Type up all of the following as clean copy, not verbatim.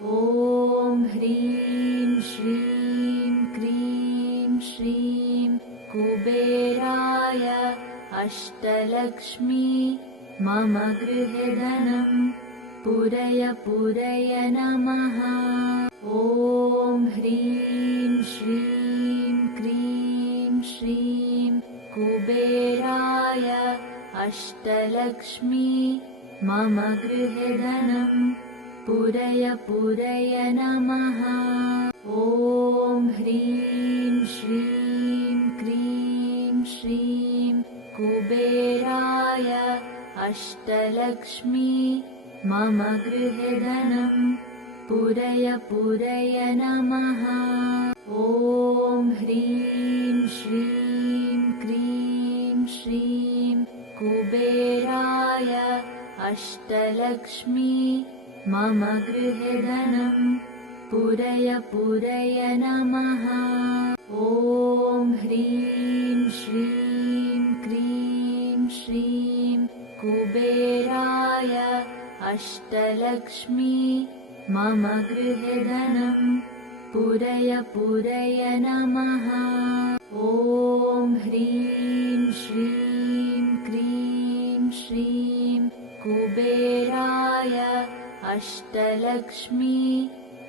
ॐ ह्रीं श्रीं क्रीं श्रीं कुबेराय अष्टलक्ष्मी मम गृहे धनं पूरय पूरय नमः। ॐ ह्रीं श्रीं क्रीं श्रीं कुबेराय अष्टलक्ष्मी मम गृहे धनं पूरय पूरय नमः। ॐ ह्रीं श्रीं क्रीं श्रीं कुबेराय अष्टलक्ष्मी मम गृहे धनं पूरय पूरय नमः। ॐ ह्रीं श्रीं क्रीं श्रीं कुबेराय अष्टलक्ष्मी मम गृहे धनं पूरय पूरय नमः। ॐ ह्रीं श्रीं क्रीं श्रीं कुबेराय अष्टलक्ष्मी मम गृहे धनं पूरय पूरय नमः। ॐ ह्रीं श्रीं क्रीं श्रीं कुबेराय अष्टलक्ष्मी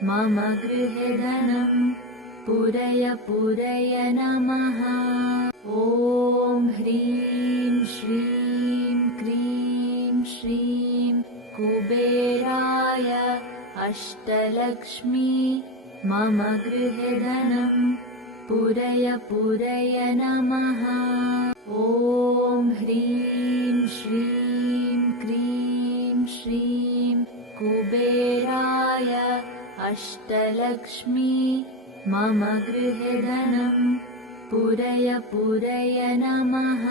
मम गृहे धनं पूरय पूरय नमः। ॐ ह्रीं श्रीं क्रीं श्रीं कुबेराय अष्टलक्ष्मी मम गृहे धनं पूरय पूरय नमः। ॐ ह्रीं श्रीं क्रीं श्रीं कुबेराय अष्टलक्ष्मी मम गृहे धनं पूरय पूरय नमः।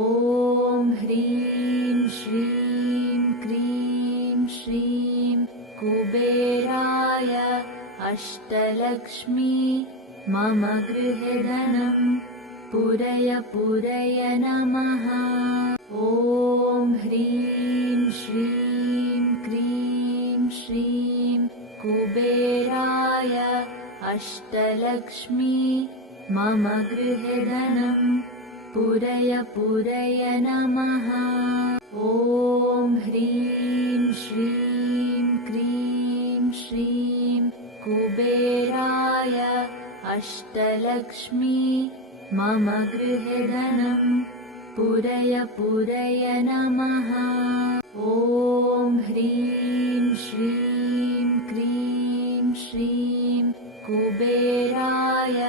ॐ ह्रीं श्रीं क्रीं श्रीं कुबेराय अष्टलक्ष्मी मम गृहे धनं पूरय पूरय नमः। ॐ ह्रीं श्रीं क्रीं श्रीं कुबेराय अष्टलक्ष्मी मम गृहे धनं पूरय पूरय नमः। ॐ ह्रीं श्रीं क्रीं श्रीं कुबेराय अष्टलक्ष्मी मम गृहे धनं पूरय पूरय नमः। ॐ ह्रीं श्रीं क्रीं श्रीं कुबेराय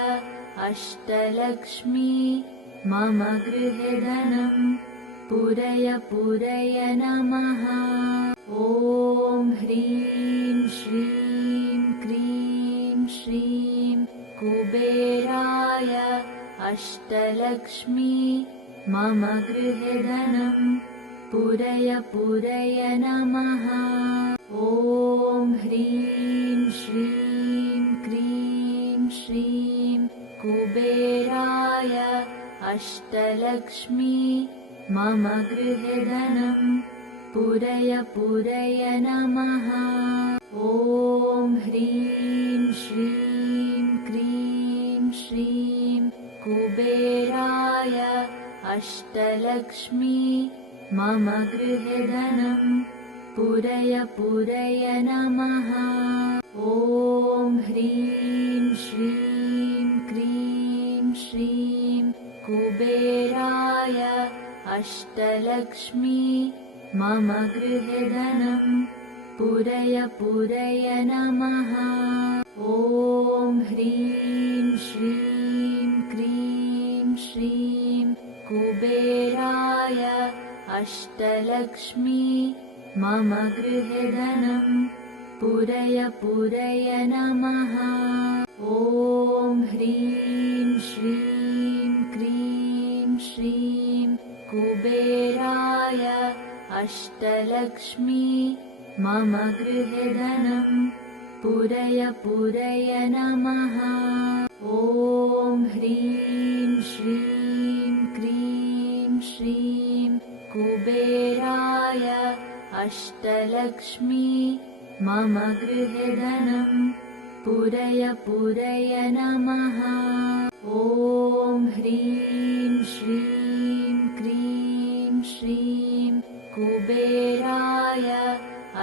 अष्टलक्ष्मी मम गृहे धनं पूरय पूरय नमः। ॐ ह्रीं श्रीं क्रीं श्रीं कुबेराय अष्टलक्ष्मी मम गृहे धनं पूरय पूरय नमः। ॐ ह्रीं श्रीं क्रीं श्रीं कुबेराय अष्टलक्ष्मी मम गृहे धनं पूरय पूरय नमः। ॐ ह्रीं श्रीं क्रीं श्रीं कुबेराय अष्टलक्ष्मी मम गृहे धनं पूरय पूरय नमः। ॐ ह्रीं श्रीं क्रीं श्रीं कुबेराय अष्टलक्ष्मी मम गृहे धनं पूरय पूरय नमः। ॐ ह्रीं श्रीं क्रीं श्रीं कुबेराय अष्टलक्ष्मी मम गृहे धनं पूरय पूरय नमः। ॐ ह्रीं श्रीं क्रीं श्रीं कुबेराय अष्टलक्ष्मी मम गृहे धनं पूरय पूरय नमः। ॐ ह्रीं श्रीं क्रीं श्रीं कुबेराय अष्टलक्ष्मी मम गृहे धनं पूरय पूरय नमः। ॐ ह्रीं श्रीं क्रीं श्रीं कुबेराय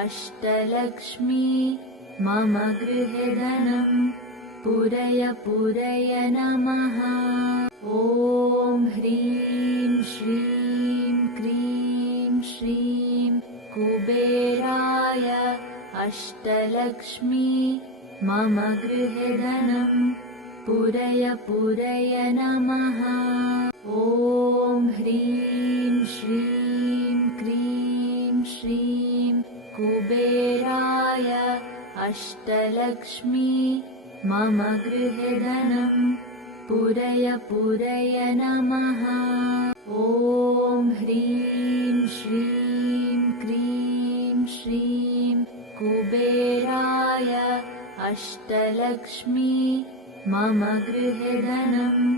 अष्टलक्ष्मी मम गृहे धनं पूरय पूरय नमः। ॐ ह्रीं श्रीं क्रीं श्रीं कुबेराय अष्टलक्ष्मी मम गृहे धनं पूरय पूरय नमः। ॐ ह्रीं श्रीं क्रीं श्रीं कुबेराय अष्टलक्ष्मी मम गृहे धनं पूरय पूरय नमः। ॐ ह्रीं श्रीं क्रीं श्रीं कुबेराय अष्टलक्ष्मी मम गृहे धनं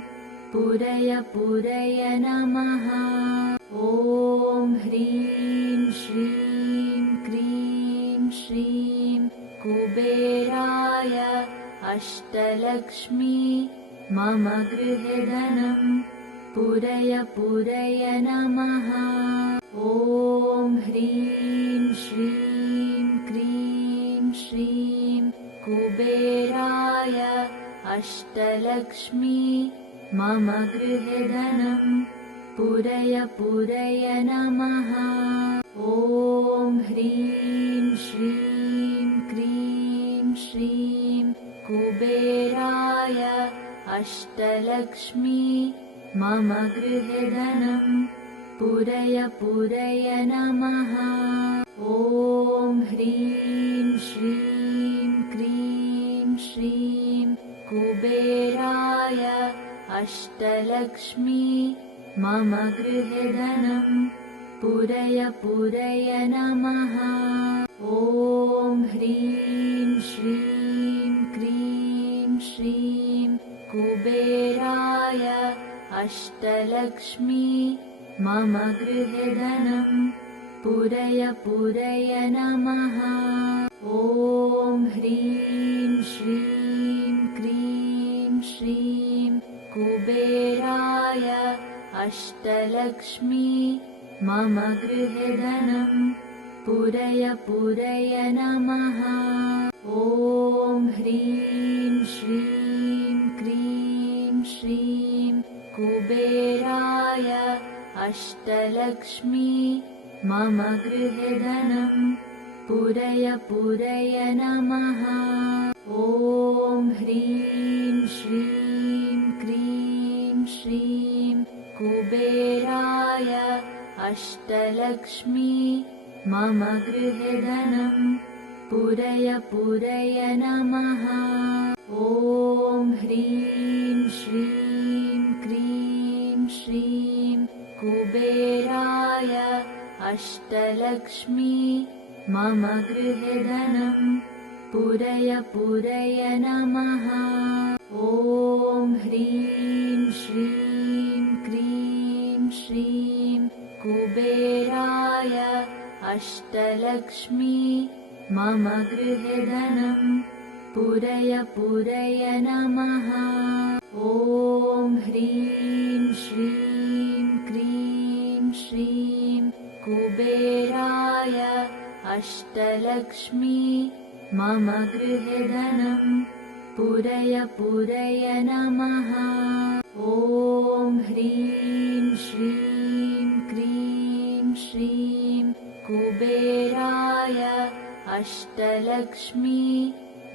पूरय पूरय नमः। ॐ ह्रीं श्रीं क्रीं श्रीं कुबेराय अष्टलक्ष्मी मम गृहे धनं पूरय पूरय नमः। ॐ ह्रीं श्रीं क्रीं श्रीं कुबेराय अष्टलक्ष्मी मम गृहे धनं पूरय पूरय नमः। ॐ ह्रीं श्रीं क्रीं श्रीं कुबेराय अष्टलक्ष्मी मम गृहे धनं पूरय पूरय नमः। ॐ ह्रीं श्रीं क्रीं श्रीं कुबेराय अष्टलक्ष्मी मम गृहे धनं पूरय पूरय नमः। ॐ ह्रीं श्रीं क्रीं श्रीं कुबेराय अष्टलक्ष्मी मम गृहे धनं पूरय पूरय नमः। ॐ ह्रीं श्रीं क्रीं श्रीं कुबेराय अष्टलक्ष्मी मम गृहे धनं पूरय पूरय नमः। ॐ ह्रीं श्रीं क्रीं श्रीं कुबेराय अष्टलक्ष्मी मम गृहे धनं पूरय पूरय नमः। ॐ ह्रीं श्रीं क्रीं श्रीं कुबेराय अष्टलक्ष्मी मम गृहे धनं पूरय पूरय नमः। ॐ ह्रीं श्रीं क्रीं श्रीं कुबेराय अष्टलक्ष्मी मम गृहे धनं पूरय पूरय नमः। ॐ ह्रीं श्रीं क्रीं श्रीं कुबेराय अष्टलक्ष्मी मम गृहे धनं पूरय पूरय नमः। ॐ ह्रीं श्रीं क्रीं श्रीं कुबेराय अष्टलक्ष्मी मम गृहे धनं पूरय पूरय नमः। ॐ ह्रीं श्रीं क्रीं श्रीं कुबेराय अष्टलक्ष्मी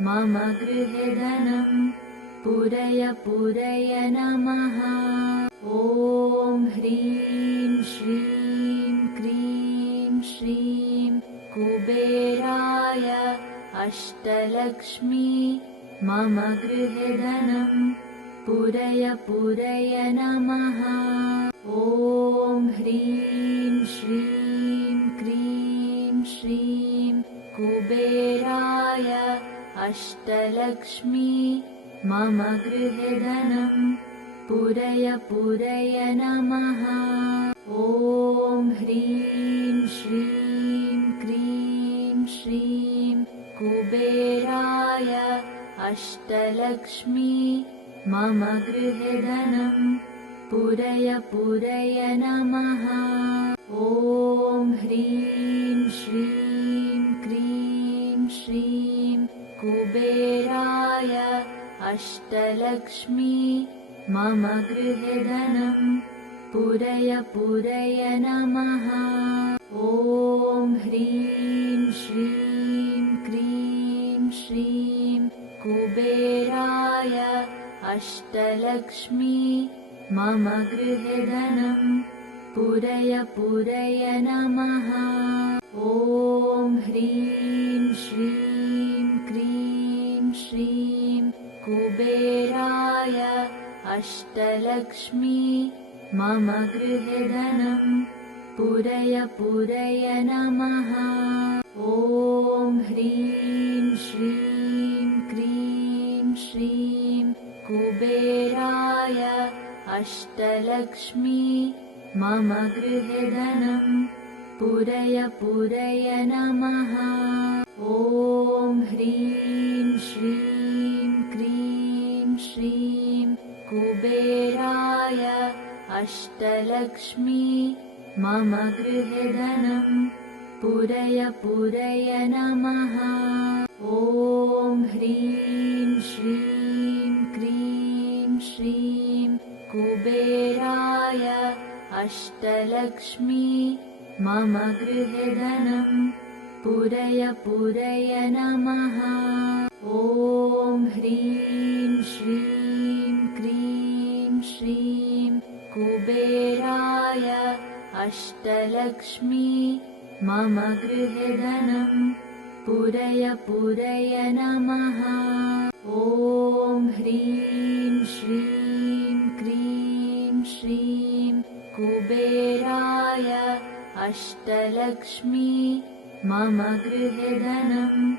मम गृहे धनं पूरय पूरय नमः। ॐ ह्रीं श्रीं क्रीं श्रीं कुबेराय अष्टलक्ष्मी मम गृहे धनं पूरय पूरय नमः। ॐ ह्रीं श्रीं क्रीं श्रीं कुबेराय अष्टलक्ष्मी मम गृहे धनं पूरय पूरय नमः। ॐ ह्रीं श्रीं क्रीं श्रीं कुबेराय अष्टलक्ष्मी मम गृहे धनं पूरय पूरय नमः। ॐ ह्रीं श्रीं क्रीं श्रीं कुबेराय अष्टलक्ष्मी मम गृहे धनं पूरय पूरय नमः। ॐ ह्रीं श्रीं क्रीं श्रीं कुबेराय अष्टलक्ष्मी मम गृहे धनं पूरय पूरय नमः। ॐ ह्रीं श्रीं क्रीं श्रीं कुबेराय अष्टलक्ष्मी मम गृहे धनं पूरय पूरय नमः। ॐ ह्रीं श्रीं क्रीं श्रीं कुबेराय अष्टलक्ष्मी मम गृहे धनं पूरय पूरय नमः। ॐ ह्रीं श्रीं क्रीं श्रीं कुबेराय अष्टलक्ष्मी मम गृहे धनं पूरय पूरय नमः। ॐ ह्रीं श्रीं क्रीं श्रीं कुबेराय अष्टलक्ष्मी मम गृहे धनं पूरय पूरय नमः। ॐ ह्रीं श्रीं क्रीं श्रीं कुबेराय अष्टलक्ष्मी मम गृहे धनं पूरय पूरय नमः। ॐ ह्रीं श्रीं क्रीं श्रीं कुबेराय अष्टलक्ष्मी मम गृहे धनं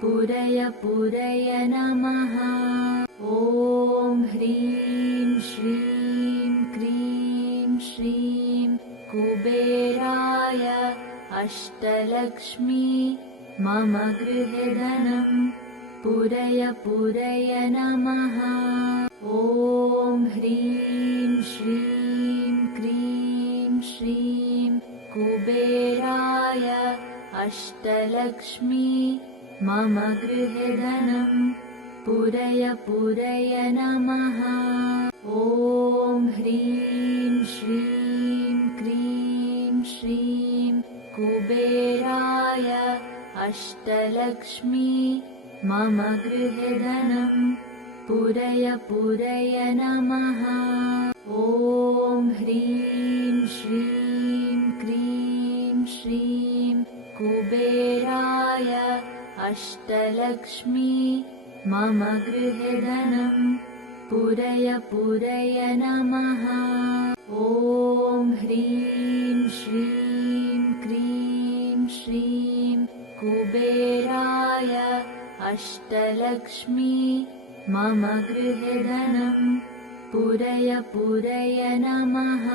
पूरय पूरय नमः। ॐ ह्रीं श्रीं क्रीं श्रीं कुबेराय अष्टलक्ष्मी मम गृहे धनं पूरय पूरय नमः। ॐ ह्रीं श्रीं क्रीं श्रीं कुबेराय अष्टलक्ष्मी मम गृहे धनं पूरय पूरय नमः। ॐ ह्रीं श्रीं क्रीं श्रीं कुबेराय अष्टलक्ष्मी मम गृहे धनं पूरय पूरय नमः। ॐ ह्रीं श्रीं क्रीं श्रीं कुबेराय अष्टलक्ष्मी मम गृहे धनं पूरय पूरय नमः। ॐ ह्रीं श्रीं क्रीं श्रीं कुबेराय अष्टलक्ष्मी मम गृहे धनं पूरय पूरय नमः।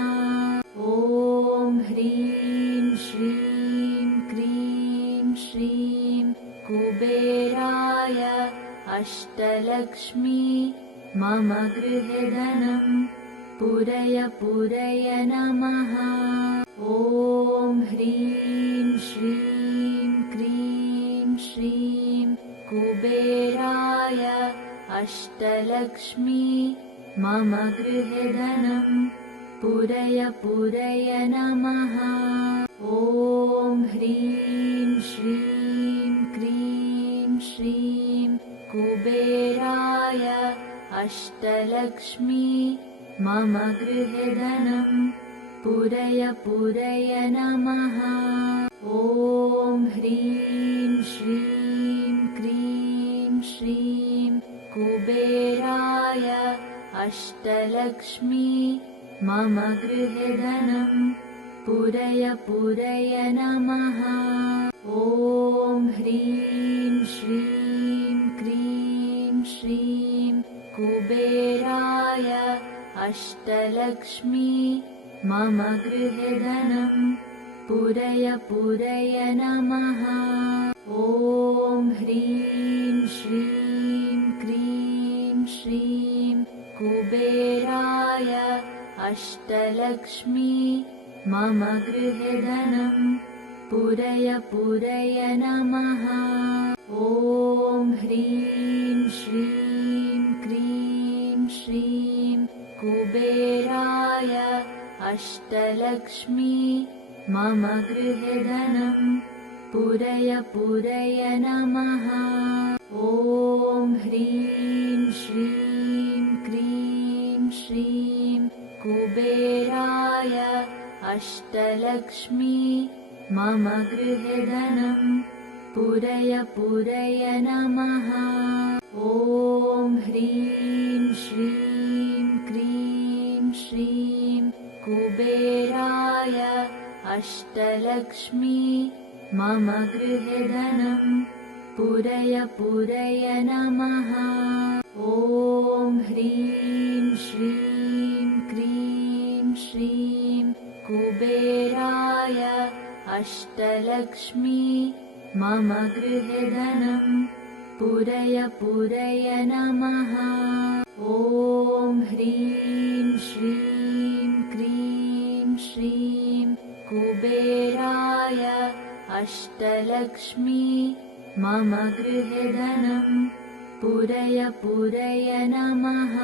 ॐ ह्रीं श्रीं क्रीं श्रीं कुबेराय अष्टलक्ष्मी मम गृहे धनं पूरय पूरय नमः। ॐ ह्रीं श्रीं क्रीं श्रीं कुबेराय अष्टलक्ष्मी मम गृहे धनं पूरय पूरय नमः। ॐ ह्रीं श्रीं क्रीं श्रीं कुबेराय अष्टलक्ष्मी मम गृहे धनं पूरय पूरय नमः। ॐ ह्रीं श्रीं क्रीं श्रीं कुबेराय अष्टलक्ष्मी मम गृहे धनं पूरय पूरय नमः। ॐ ह्रीं श्रीं क्रीं श्रीं कुबेराय अष्टलक्ष्मी मम गृहे धनं पूरय पूरय नमः। ॐ ह्रीं श्रीं क्रीं श्रीं कुबेराय अष्टलक्ष्मी मम गृहे धनं पूरय पूरय नमः। ॐ ह्रीं श्रीं क्रीं श्रीं कुबेराय अष्टलक्ष्मी मम गृहे धनं पूरय पूरय नमः। ॐ ह्रीं श्रीं क्रीं श्रीं कुबेराय अष्टलक्ष्मी मम गृहे धनं पूरय पूरय नमः। ॐ ह्रीं श्रीं क्रीं श्रीं कुबेराय अष्टलक्ष्मी मम गृहे धनं पूरय पूरय नमः। ॐ ह्रीं श्रीं क्रीं श्रीं कुबेराय अष्टलक्ष्मी मम गृहे धनं पूरय पूरय नमः। ॐ ह्रीं श्रीं क्रीं श्रीं कुबेराय अष्टलक्ष्मी मम गृहे धनं पूरय पूरय नमः।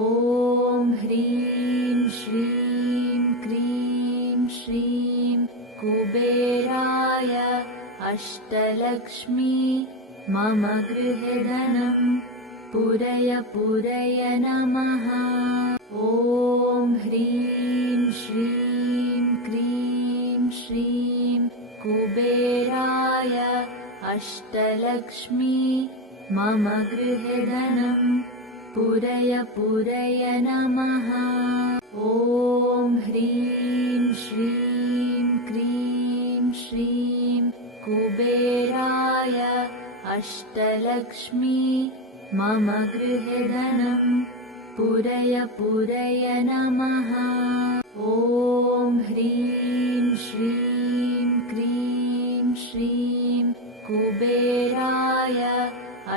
ॐ ह्रीं श्रीं क्रीं श्रीं कुबेराय अष्टलक्ष्मी मम गृहे धनं पूरय पूरय नमः। ॐ ह्रीं श्रीं क्रीं श्रीं कुबेराय अष्टलक्ष्मी मम गृहे धनं पूरय पूरय नमः। ॐ ह्रीं श्रीं क्रीं श्रीं कुबेराय अष्टलक्ष्मी मम गृहे धनं पूरय पूरय नमः। ॐ ह्रीं श्रीं क्रीं श्रीं कुबेराय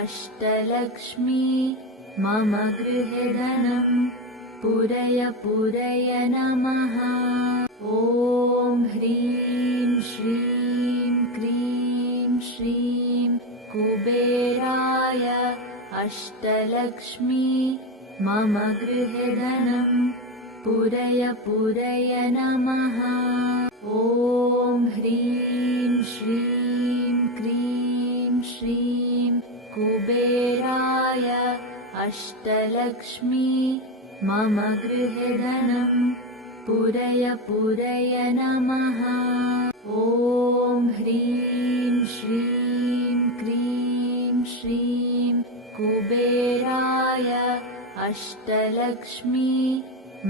अष्टलक्ष्मी मम गृहे धनं पूरय पूरय नमः। ॐ ह्रीं श्रीं क्रीं श्रीं कुबेराय अष्टलक्ष्मी मम गृहे धनं पूरय पूरय नमः। ॐ ह्रीं श्रीं क्रीं श्रीं कुबेराय अष्टलक्ष्मी मम गृहे धनं पूरय पूरय नमः। ॐ ह्रीं श्रीं क्रीं श्रीं कुबेराय अष्टलक्ष्मी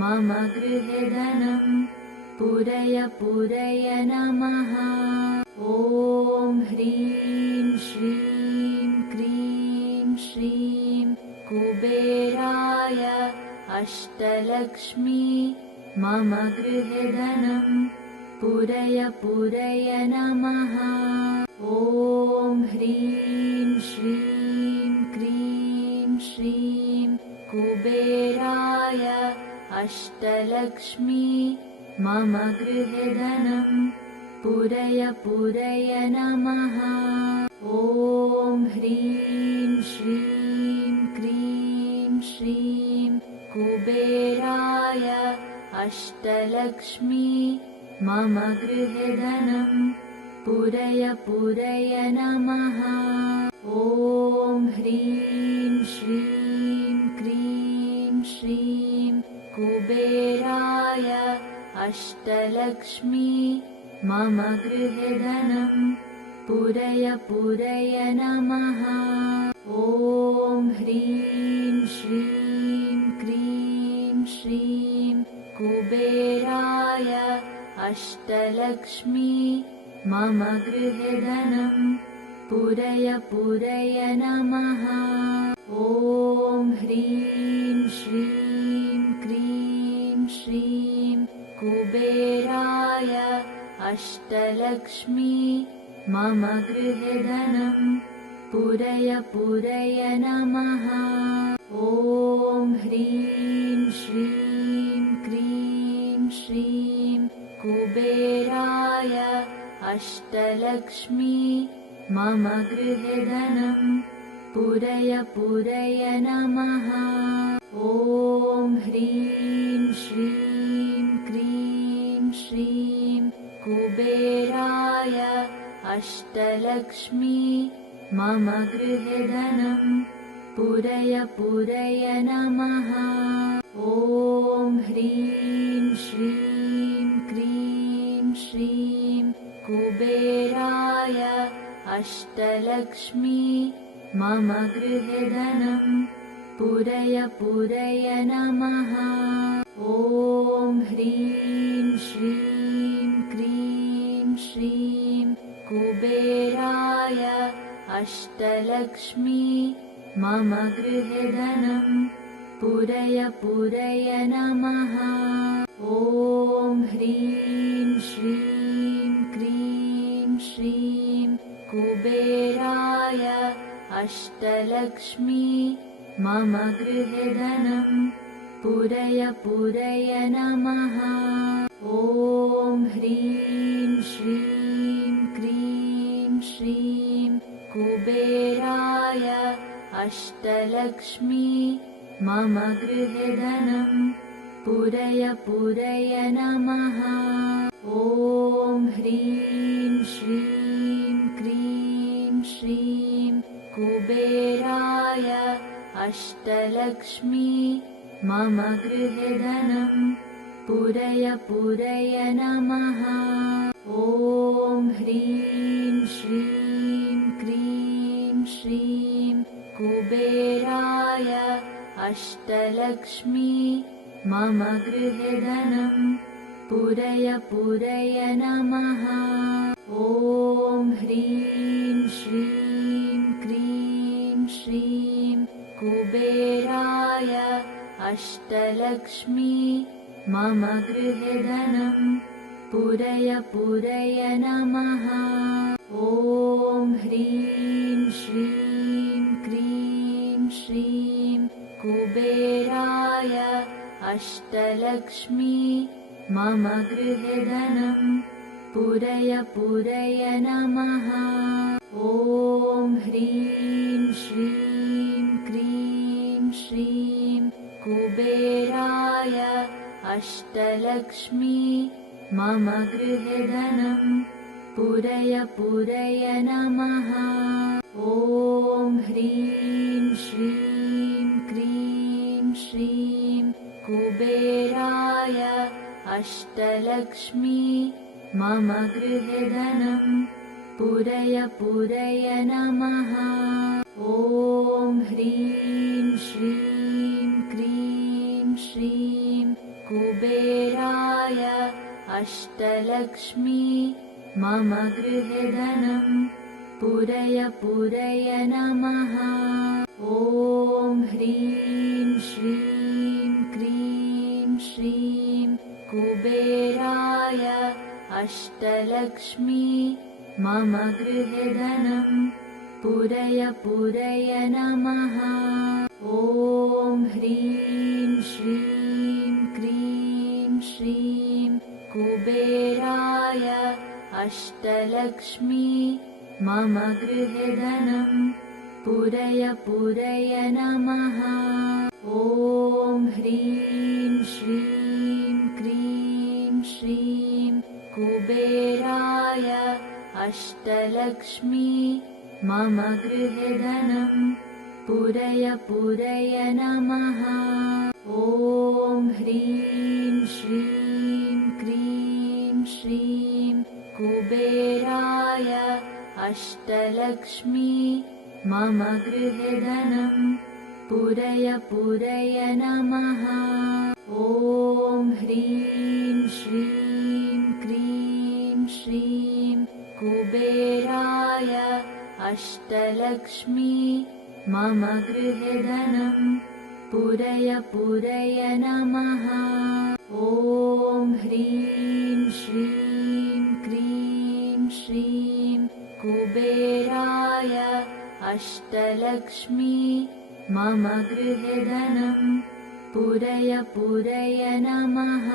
मम गृहे धनं पूरय पूरय नमः। ॐ ह्रीं श्रीं क्रीं श्रीं कुबेराय अष्टलक्ष्मी मम गृहे धनं पूरय पूरय नमः। ॐ ह्रीं श्रीं क्रीं श्रीं कुबेराय अष्टलक्ष्मी मम गृहे धनं पूरय पूरय नमः। ॐ ह्रीं श्रीं क्रीं श्रीं कुबेराय अष्टलक्ष्मी मम गृहे धनं पूरय पूरय नमः। ॐ ह्रीं श्रीं क्रीं श्रीं कुबेराय अष्टलक्ष्मी मम गृहे धनं पूरय पूरय नमः। ॐ ह्रीं श्रीं क्रीं श्रीं कुबेराय अष्टलक्ष्मी मम गृहे धनं पूरय पूरय नमः। ॐ ह्रीं श्रीं क्रीं श्रीं कुबेराय अष्टलक्ष्मी मम गृहे धनं पूरय पूरय नमः। ॐ ह्रीं श्रीं क्रीं श्रीं कुबेराय अष्टलक्ष्मी मम गृहे धनं पूरय पूरय नमः। ॐ ह्रीं श्रीं क्रीं श्रीं कुबेराय अष्टलक्ष्मी मम गृहे धनं पूरय पूरय नमः। ॐ ह्रीं श्रीं क्रीं श्रीं कुबेराय अष्टलक्ष्मी मम गृहे धनं पूरय पूरय नमः। ॐ ह्रीं श्रीं क्रीं श्रीं कुबेराय अष्टलक्ष्मी मम गृहे धनं पूरय पूरय नमः। ॐ ह्रीं श्रीं क्रीं श्रीं कुबेराय अष्टलक्ष्मी मम गृहे धनं पूरय पूरय नमः। ॐ ह्रीं श्रीं क्रीं श्रीं कुबेराय अष्टलक्ष्मी मम गृहे धनं पूरय पूरय नमः। ॐ ह्रीं श्रीं क्रीं श्रीं कुबेराय अष्टलक्ष्मी मम गृहे धनं पूरय पूरय नमः। ॐ ह्रीं श्रीं क्रीं श्रीं कुबेराय अष्टलक्ष्मी मम गृहे धनं पूरय पूरय नमः। ॐ ह्रीं श्रीं क्रीं श्रीं कुबेराय अष्टलक्ष्मी मम गृहे धनं पूरय पूरय नमः। ॐ ह्रीं श्रीं क्रीं श्रीं कुबेराय अष्टलक्ष्मी मम गृहे धनं पूरय पूरय नमः। ॐ ह्रीं श्रीं क्रीं श्रीं कुबेराय अष्टलक्ष्मी मम गृहे धनं पूरय पूरय नमः। ॐ ह्रीं श्रीं क्रीं श्रीं कुबेराय अष्टलक्ष्मी मम गृहे धनं पूरय पूरय नमः। ॐ ह्रीं श्रीं क्रीं श्रीं कुबेराय अष्टलक्ष्मी मम गृहे धनं पूरय पूरय नमः। ॐ ह्रीं श्रीं क्रीं श्रीं कुबेराय अष्टलक्ष्मी मम गृहे धनं पूरय पूरय नमः। ॐ ह्रीं श्रीं क्रीं श्रीं कुबेराय अष्टलक्ष्मी मम गृहे धनं पूरय पूरय नमः। ॐ ह्रीं श्रीं क्रीं श्रीं कुबेराय अष्टलक्ष्मी मम गृहे धनं पूरय पूरय नमः। ॐ ह्रीं श्रीं क्रीं श्रीं कुबेराय अष्टलक्ष्मी मम गृहे धनं पूरय पूरय नमः। ॐ ह्रीं श्रीं क्रीं श्रीं कुबेराय अष्टलक्ष्मी मम गृहे धनं पूरय पूरय नमः। ॐ ह्रीं श्रीं क्रीं श्रीं कुबेराय अष्टलक्ष्मी मम गृहे धनं पूरय पूरय नमः।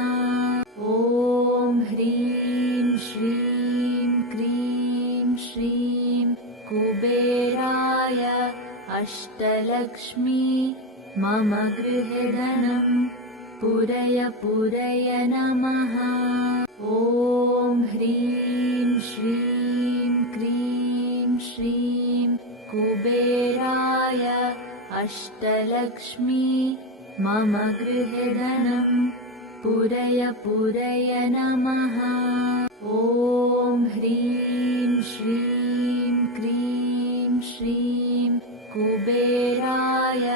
ॐ ह्रीं श्रीं क्रीं श्रीं कुबेराय अष्टलक्ष्मी मम गृहे धनं पूरय पूरय नमः। ॐ ह्रीं श्रीं क्रीं श्रीं कुबेराय अष्टलक्ष्मी मम गृहे धनं पूरय पूरय नमः। ॐ ह्रीं श्रीं क्रीं श्रीं कुबेराय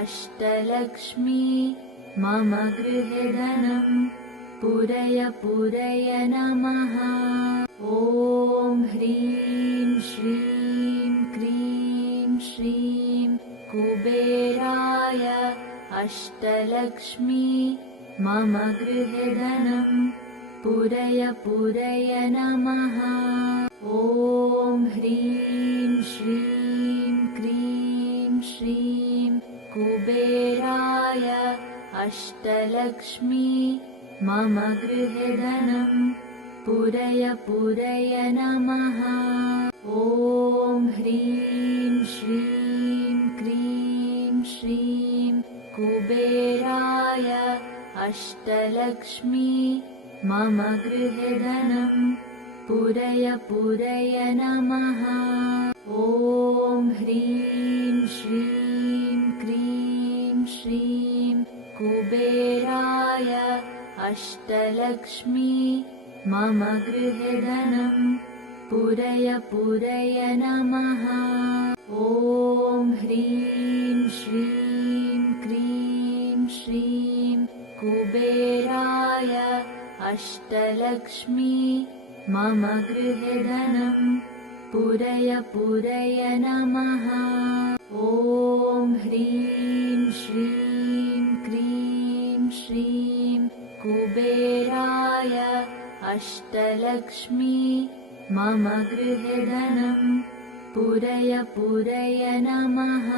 अष्टलक्ष्मी मम गृहे धनं पूरय पूरय नमः। ॐ ह्रीं श्रीं क्रीं श्रीं कुबेराय अष्टलक्ष्मी मम गृहे धनं पूरय पूरय नमः। ॐ ह्रीं श्रीं क्रीं श्रीं कुबेराय अष्टलक्ष्मी मम गृहे धनं पूरय पूरय नमः। ॐ ह्रीं श्रीं क्रीं श्रीं कुबेराय अष्टलक्ष्मी मम गृहे धनं पूरय पूरय नमः। ॐ ह्रीं श्रीं क्रीं श्रीं कुबेराय अष्टलक्ष्मी मम गृहे धनं पूरय पूरय नमः। ॐ ह्रीं श्रीं क्रीं श्रीं कुबेराय अष्टलक्ष्मी मम गृहे धनं पूरय पूरय नमः। ॐ ह्रीं श्रीं क्रीं श्रीं कुबेराय अष्टलक्ष्मी मम गृहे धनं पूरय पूरय नमः।